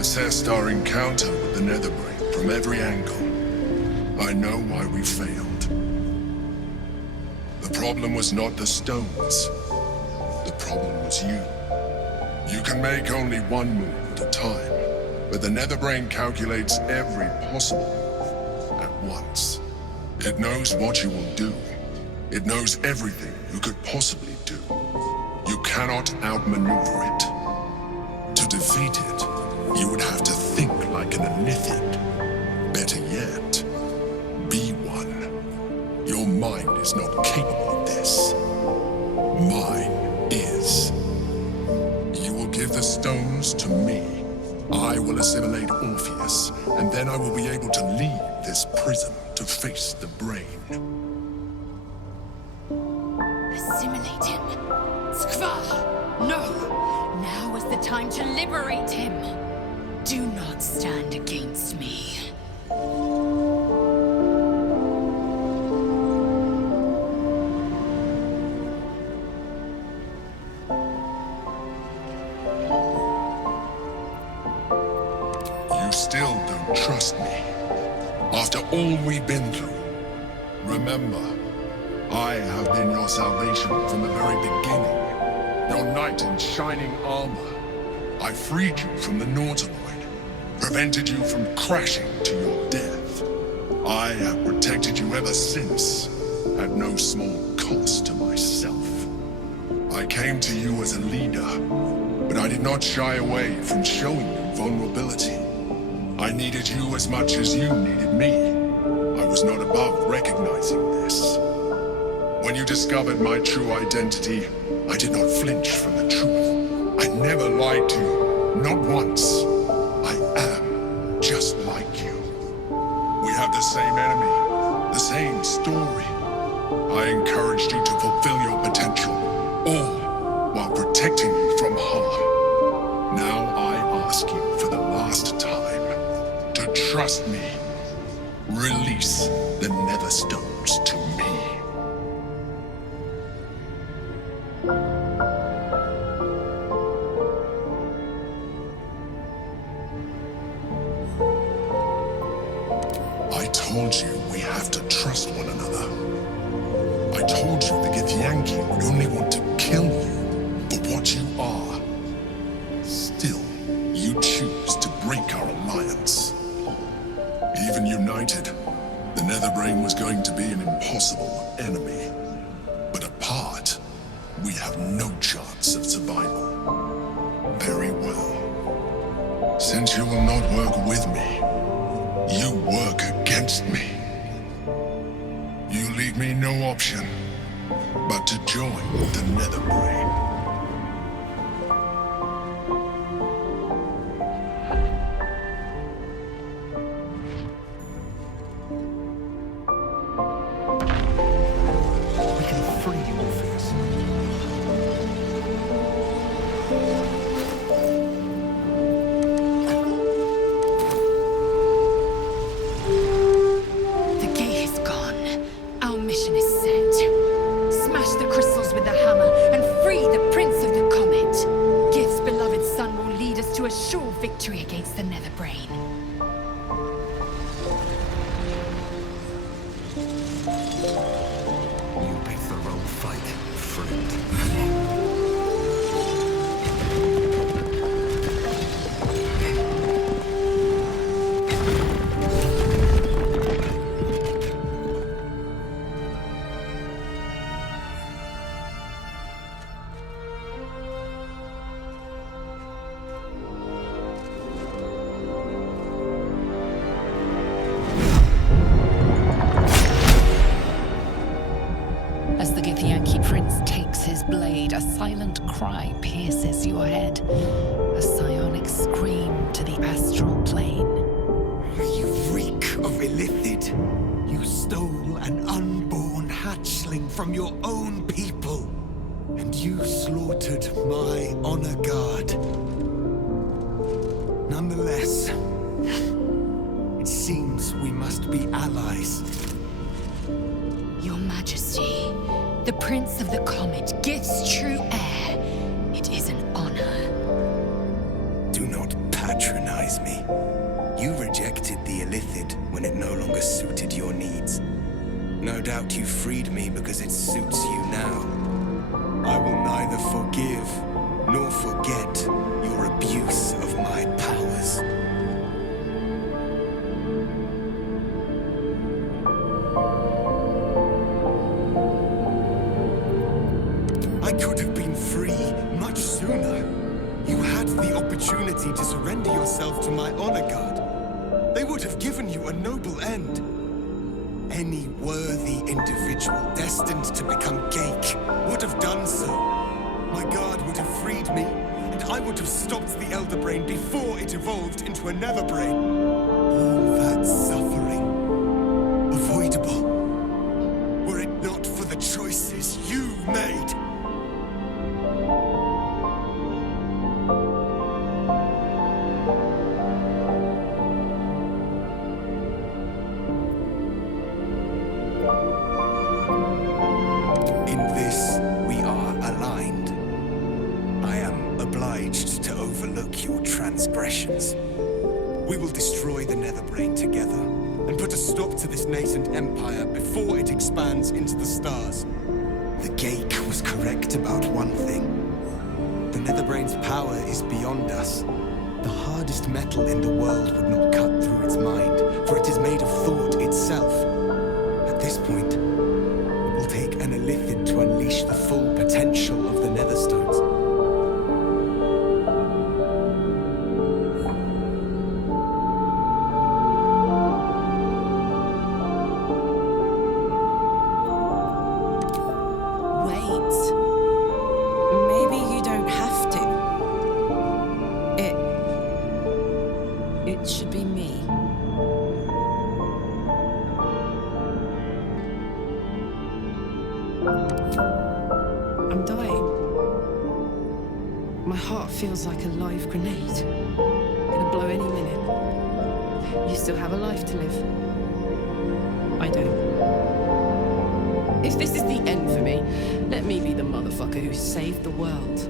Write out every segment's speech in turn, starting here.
assessed our encounter with the Netherbrain from every angle. I know why we failed. The problem was not the stones. The problem was you. You can make only one move at a time, but the Netherbrain calculates every possible move at once. It knows what you will do. It knows everything you could possibly do. You cannot outmaneuver it. To defeat it, you would have to think like an Unithid. Better yet, be one. Your mind is not capable of this. Mine is. You will give the stones to me. I will assimilate Orpheus, and then I will be able to leave this prison to face the brain. Assimilate him? Skvar! No! Now is the time to liberate him! Do not stand against me. You still don't trust me. After all we've been through. Remember, I have been your salvation from the very beginning. Your knight in shining armor. I freed you from the Nautiloid, prevented you from crashing to your death. I have protected you ever since, at no small cost to myself. I came to you as a leader, but I did not shy away from showing you vulnerability. I needed you as much as you needed me. I was not above recognizing this. When you discovered my true identity, I did not flinch from the truth. I never lied to you, not once. I am just like you. We have the same enemy, the same story. I encouraged you to fulfill your potential, all while protecting you from harm. Now I ask you for the last time to trust me. Release the Netherstones to me. I told you we have to trust one another. I told you the Githyanki would only want to kill you for what you are. Still, you choose to break our alliance. Even united, the Netherbrain was going to be an impossible enemy. But apart, we have no chance of survival. Very well. Since you will not work with me, you work against me. You leave me no option but to join the Netherbrain. We can free Orpheus. The gate is gone. Our mission is set. Smash the crystals with the hammer and free the Prince of the Comet. Gith's beloved son will lead us to a sure victory against the Netherbrain. You picked the wrong fight, friend. As the Githyanki prince takes his blade, a silent cry pierces your head. A psionic scream to the astral plane. You freak of Illithid! You stole an unborn hatchling from your own people, and you slaughtered my honor guard. Nonetheless, it seems we must be allies. Your Majesty, the Prince of the Comet, Gith's true heir. It is an honor. Do not patronize No doubt you freed me because it suits you now. I will neither forgive nor forget your abuse of my powers. I could have been free much sooner. You had the opportunity to surrender yourself to my honor guard. They would have given you a noble end. Any worthy individual destined to become Gake would have done so. My guard would have freed me, and I would have stopped the Elder Brain before it evolved into a Nether Brain. All that suffering, avoidable, were it not for the choices you made. Transgressions. We will destroy the Nether Brain together and put a stop to this nascent empire before it expands into the stars. The Gake was correct about one thing. The Nether Brain's power is beyond us. The hardest metal in the world would not cut through its mind, for it is made of thought itself. At this point, it will take an Illithid to unleash the full potential of the Netherstones. I'm dying. My heart feels like a live grenade. Gonna blow any minute. You still have a life to live. I don't. If this is the end for me, let me be the motherfucker who saved the world.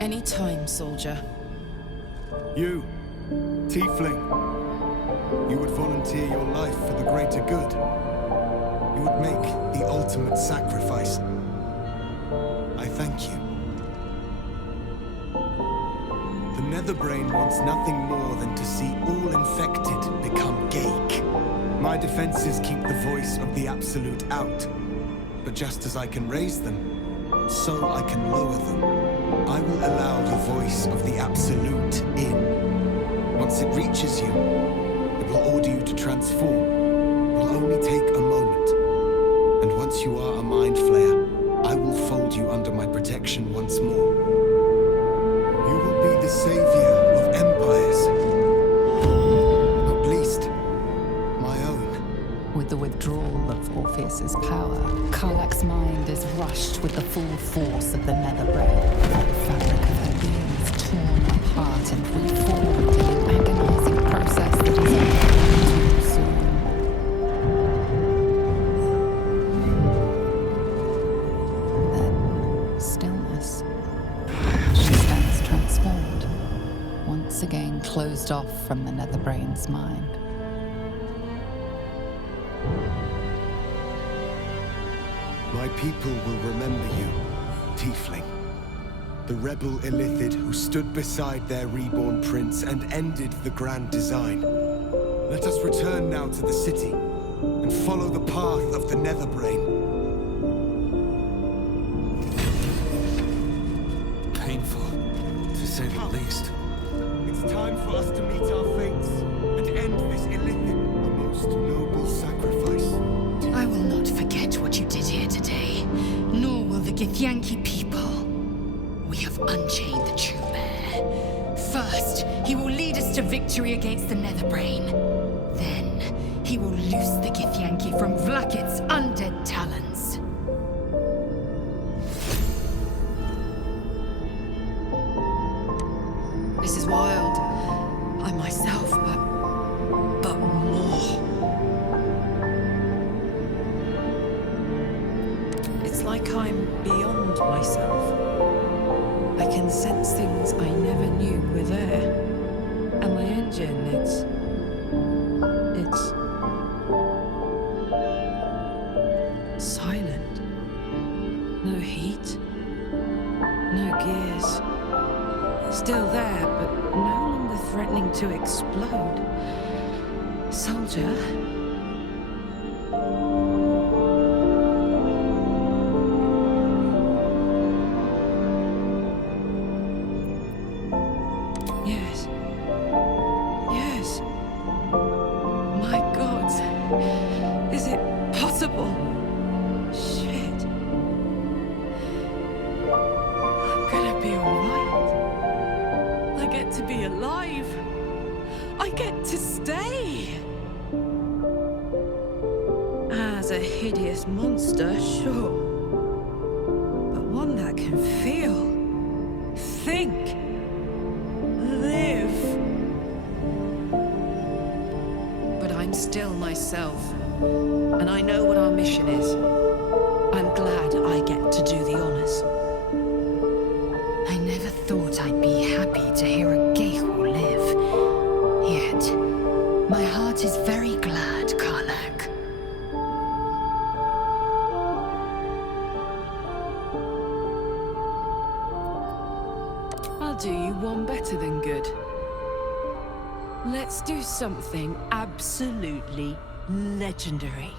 Any time, soldier. You, Tiefling, you would volunteer your life for the greater good. You would make the ultimate sacrifice. I thank you. The Netherbrain wants nothing more than to see all infected become Gake. My defenses keep the voice of the Absolute out. But just as I can raise them, so I can lower them. I will allow the voice of the Absolute in. Once it reaches you, it will order you to transform. It will only take a moment. And once you are a Mindflayer, I will fold you under my protection once more. You will be the savior of empires. Not least, my own. With the withdrawal of Orpheus's power, Karlach's mind is rushed with the full force of the Netherbrain. The fabric of her being is torn apart and reformed in an agonizing process that is only too soon. Then, stillness. She stands transformed, once again closed off from the Netherbrain's mind. My people will remember you, Tiefling. The rebel Illithid who stood beside their reborn prince and ended the grand design. Let us return now to the city and follow the path of the Netherbrain. Painful, to say the least. It's time for us to meet our fates and end this Illithid, a most noble sacrifice. I will not forget what you did here today, nor will the Githyanki people. We have unchained the true bear. First, he will lead us to victory against the Netherbrain. Then, he will loose the Githyanki from Vlakit's undead talons. This is wild. I myself, but more. It's like I'm beyond myself. I can sense things I never knew were there. And my engine, it's silent. No heat. No gears. Still there, but no longer threatening to explode. Soldier? Yes. Yes. My God. Is it possible? Shit. I'm gonna be alright. I get to be alive. I get to stay. As a hideous monster, sure. But one that can feel, think, live. But I'm still myself, and I know what our mission is. I'm glad I get to do the honors. I never thought I'd be happy to hear a Geihor live. Yet, my heart is very glad, Karlach. I'll do you one better than good. Let's do something absolutely legendary.